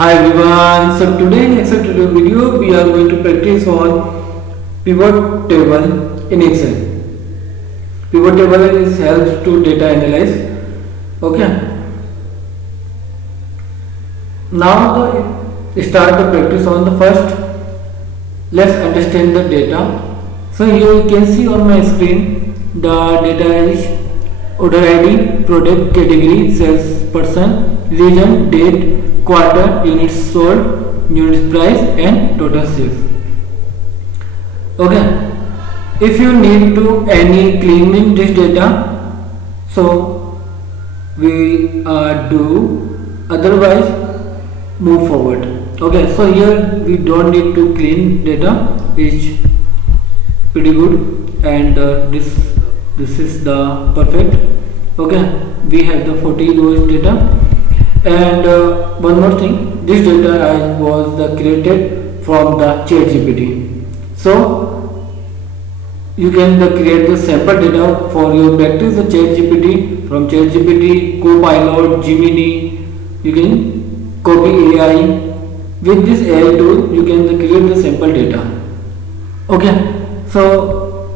Hi everyone, so today in Excel tutorial video we are going to practice on pivot table in Excel. Pivot table is helps to data analyze. Okay. Now start the practice on the first. Let's understand the data. So here you can see on my screen the data is order ID, product category, sales person, region, date, quarter, units sold, units price and total sales. Okay, if you need to any cleaning this data, so we do, otherwise move forward. Okay, so here we don't need to clean data, is pretty good, and this is the perfect. Okay, we have the 40 rows data, and one more thing, this data was created from the ChatGPT. So you can create the sample data for your practice the ChatGPT, from ChatGPT, Copilot, Gemini. You can copy AI. With this AI tool you can create the sample data. Okay, so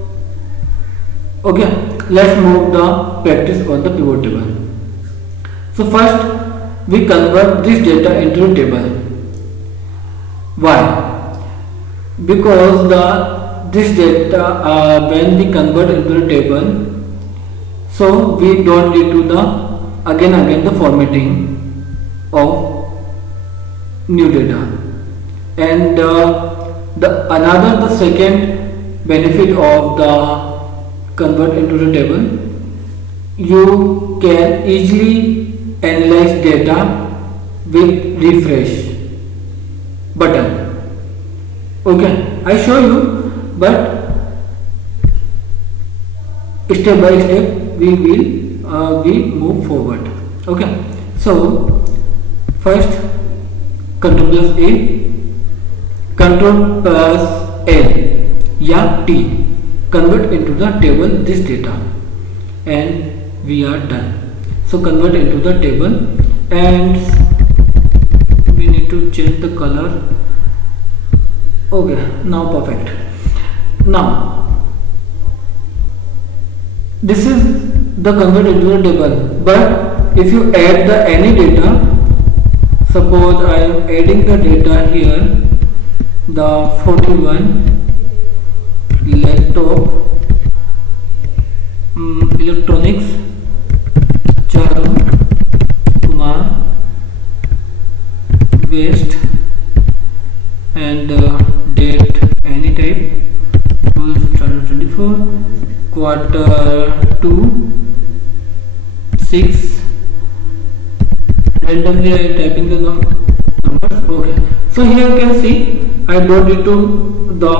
let's move the practice on the pivot table. So first we convert this data into a table. Why? Because this data when we convert into a table, so we don't need to the again the formatting of new data. And the second benefit of the convert into the table, you can easily analyze data with refresh button. Okay, I show you, but step by step we move forward. Okay, so first Ctrl plus A, Ctrl plus L या T, convert into the table this data, and we are done. So convert into the table, and we need to change the color. Okay, now perfect. Now this is the convert into the table, but if you add the any data, suppose I am adding the data here, the 41 laptop, electronics, Charan Kumar, waste, and date any type, 2024, quarter 2, 6, randomly I am typing the numbers. Okay, so here you can see I don't need to the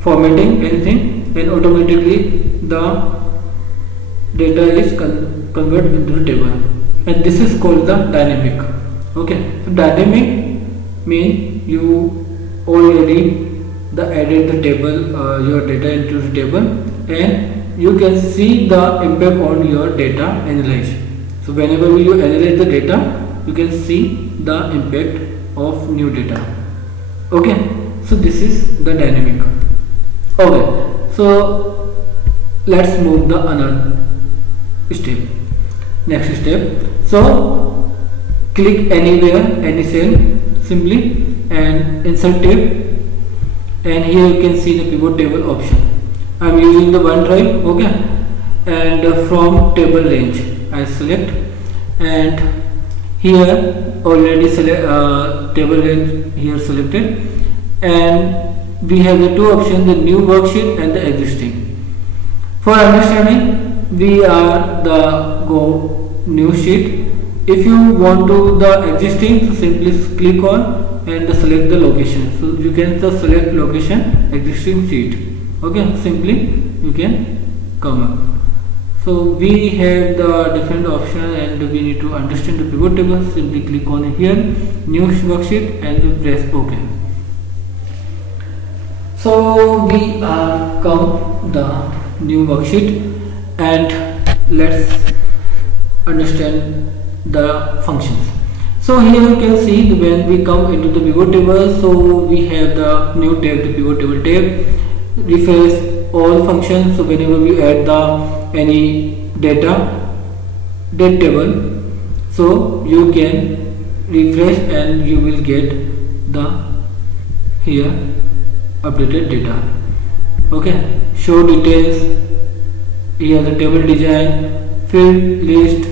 formatting anything, and automatically the data is converted into the table, and this is called the dynamic. Okay, so dynamic mean you already added the table your data into the table, and you can see the impact on your data analysis. So whenever you analyze the data, you can see the impact of new data. Okay, so this is the dynamic. Okay, so let's move the another step. Next step. So click anywhere, any cell simply, and insert tab, and here you can see the pivot table option. I am using the OneDrive. Okay, and from table range I select, and here already select table range here selected, and we have the two options, the new worksheet and the existing. For understanding, we are the go new sheet. If you want to the existing, so simply click on and select the location. So you can just select location existing sheet. Okay, simply you can come up. So we have the different option, and we need to understand the pivot table. Simply click on here, new worksheet, and press OK. So we are come the new worksheet, and let's understand the functions. So here you can see when we come into the pivot table, so we have the new tab, the pivot table tab, refresh all functions. So whenever we add the any data date table, so you can refresh and you will get the here updated data. Okay, show details, here the table design, field list,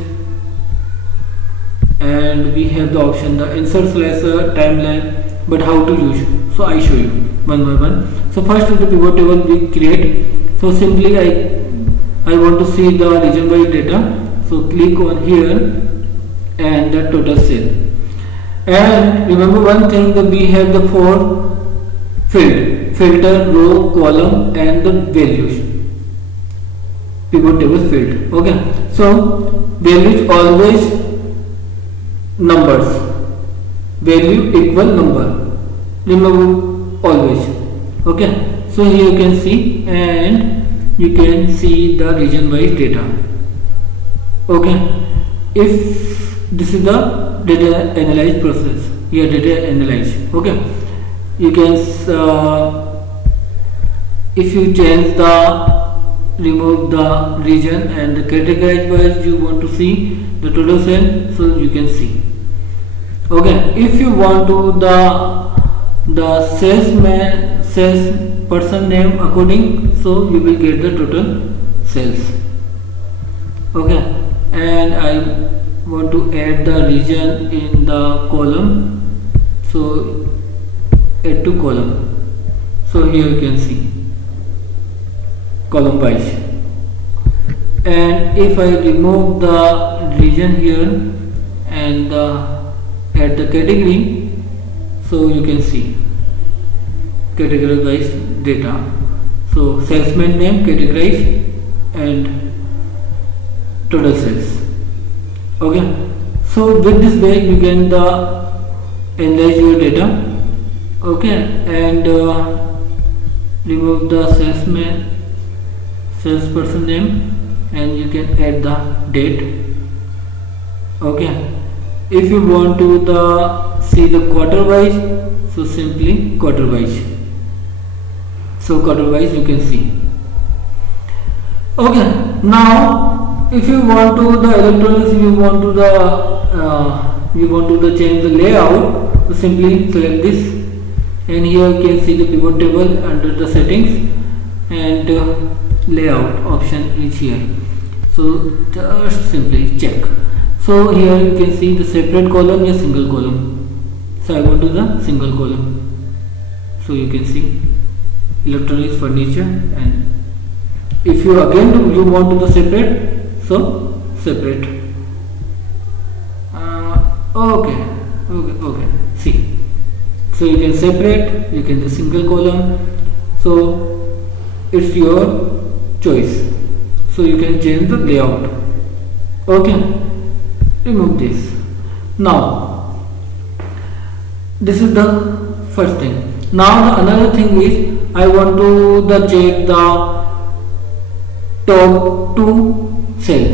and we have the option the insert slasher, timeline. But how to use, so I show you one by one. So first is the pivot table we create. So simply I want to see the region wise data, so click on here and the total cell. And remember one thing, that we have the 4 field: filter, row, column, and the values. Pivot table field. Okay, so values always numbers, value equal number, remember always. Okay, so here you can see, and you can see the region wise data. Okay, if this is the data analyze process, here data analyze. Okay, you can if you change the remove the region and the categorize wise you want to see the total cell, so you can see. Okay, if you want to the sales person name according, so you will get the total sales. Okay, and I want to add the region in the column, so add to column. So here you can see column wise. And if I remove the region here and add the category, so you can see category wise data. So salesman name categorize and total sales. Okay, so with this way you can analyze your data. Okay, and remove the salesperson name, and you can add the date. Okay, if you want to see the quarter wise, so simply quarter wise. So quarter wise you can see. Okay, now if you want to the electronics, you want to change the layout, so simply select this, and here you can see the pivot table under the settings, and layout option is here. So just simply check. So here you can see the separate column or single column. So I want to the single column. So you can see electronics, furniture, and if you again you want to the separate, so separate. Okay. See. So you can separate, you can do single column. So it's your choice. So you can change the layout. Okay, remove this. Now this is the first thing. Now the another thing is I want to check the top 2 cell.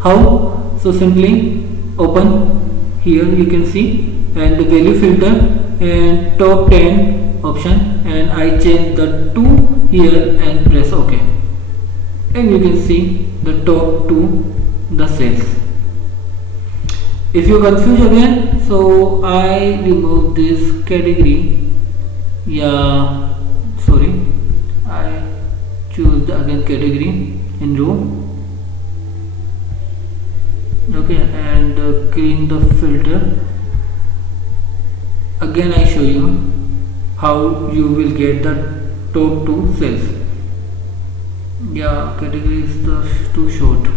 How? So simply open here, you can see, and the value filter and top 10 option, and I change the 2 here and press OK, and you can see the top 2 the cells. If you confuse again, so I remove this category. I choose the again category in row. Okay, and clean the filter. Again I show you how you will get the top 2 cells. Category is too short.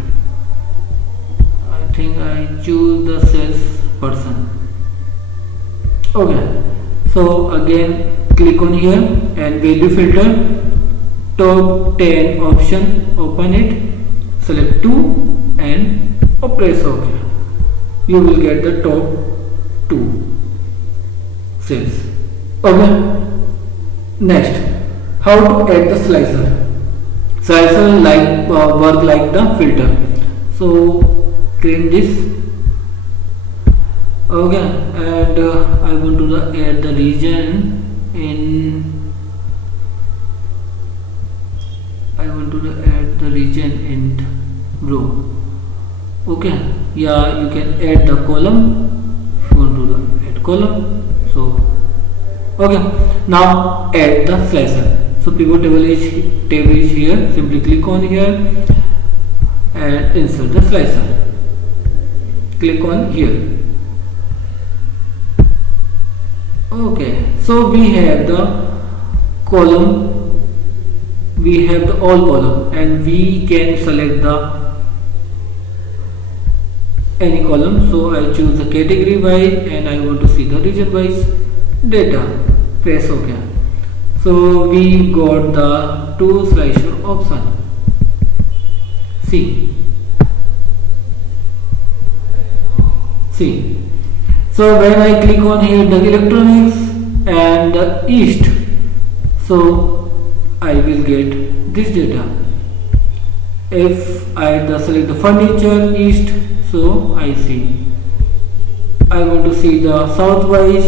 I think I choose the sales person. Okay, so again click on here and value filter, top 10 option, open it, select 2 and press OK. You will get the top 2 cells. Okay, next, how to add the slicer. Slicer work like the filter. So clean this. Okay, and I want to add the region in. I want to add the region in row. Okay, yeah, you can add the column if you want to add column. So okay, now add the slicer. So pivot table is here. Simply click on here and insert the slicer. Click on here. Okay, so we have the column, we have the all column, and we can select the any column. So I choose the category wise and I want to see the region wise data. Press OK. So we got the two slicer option. See. So when I click on here the electronics and the east, so I will get this data. If I select the furniture east, so I see. I want to see the south wise,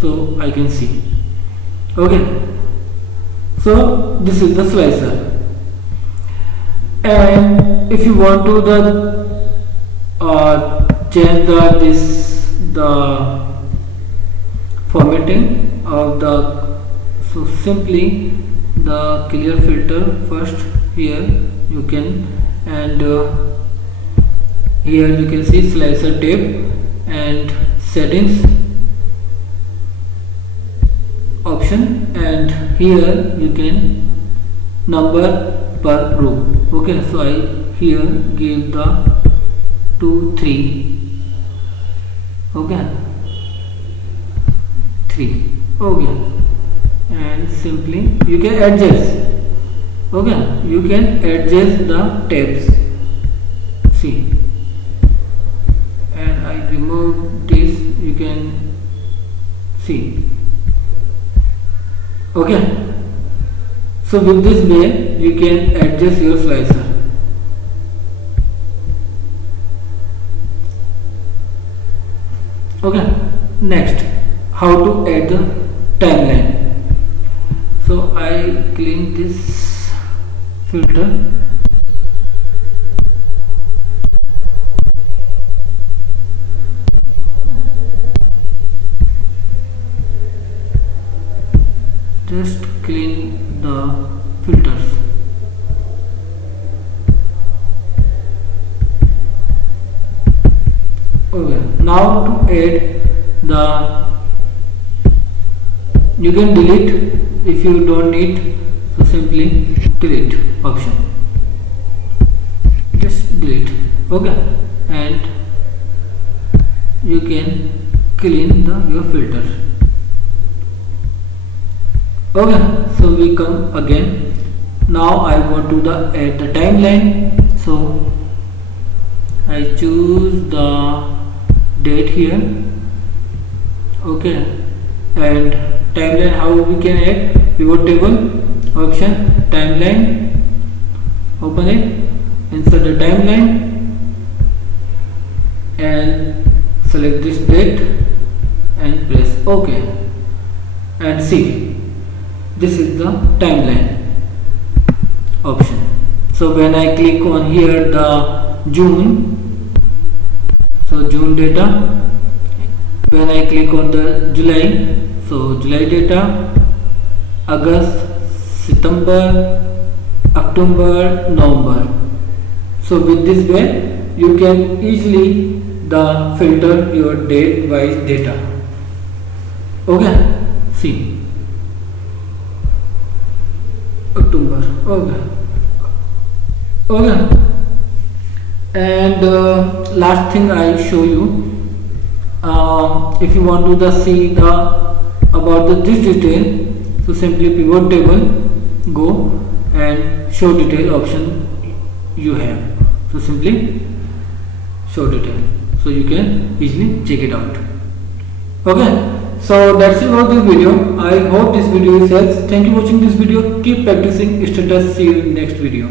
so I can see. Okay, so this is the slicer. And if you want to change the formatting of the, so simply the clear filter first here you can, and here you can see slicer tab and settings option, and here you can number per row. Okay, so I here give the 2 3. Okay, 3. Okay, and simply you can adjust. Okay, you can adjust the tabs. See, and I remove this, you can see. Okay, so with this way you can adjust your slicer. Okay, next, how to add the timeline. So I clean this filter. Just clean the filters. Okay, now to add the, you can delete if you don't need, so simply delete option, just delete. Okay, and you can clean your filters. Okay, so we come again. Now I want to add the timeline, so I choose the date here. Okay, and timeline, how we can add? Pivot table option, timeline, open it, insert the timeline and select this date and press OK, and see, this is the timeline option. So when I click on here the June, so June data. When I click on the July, so July data, August, September, October, November. So with this way you can easily filter your date wise data. Okay, see, October. Okay, and last thing I show you, if you want to see about this detail, so simply pivot table, go and show detail option you have, so simply show detail, so you can easily check it out. Okay, so that's it for this video. I hope this video is helpful. Thank you for watching this video. Keep practicing. Stay touch. See you in next video.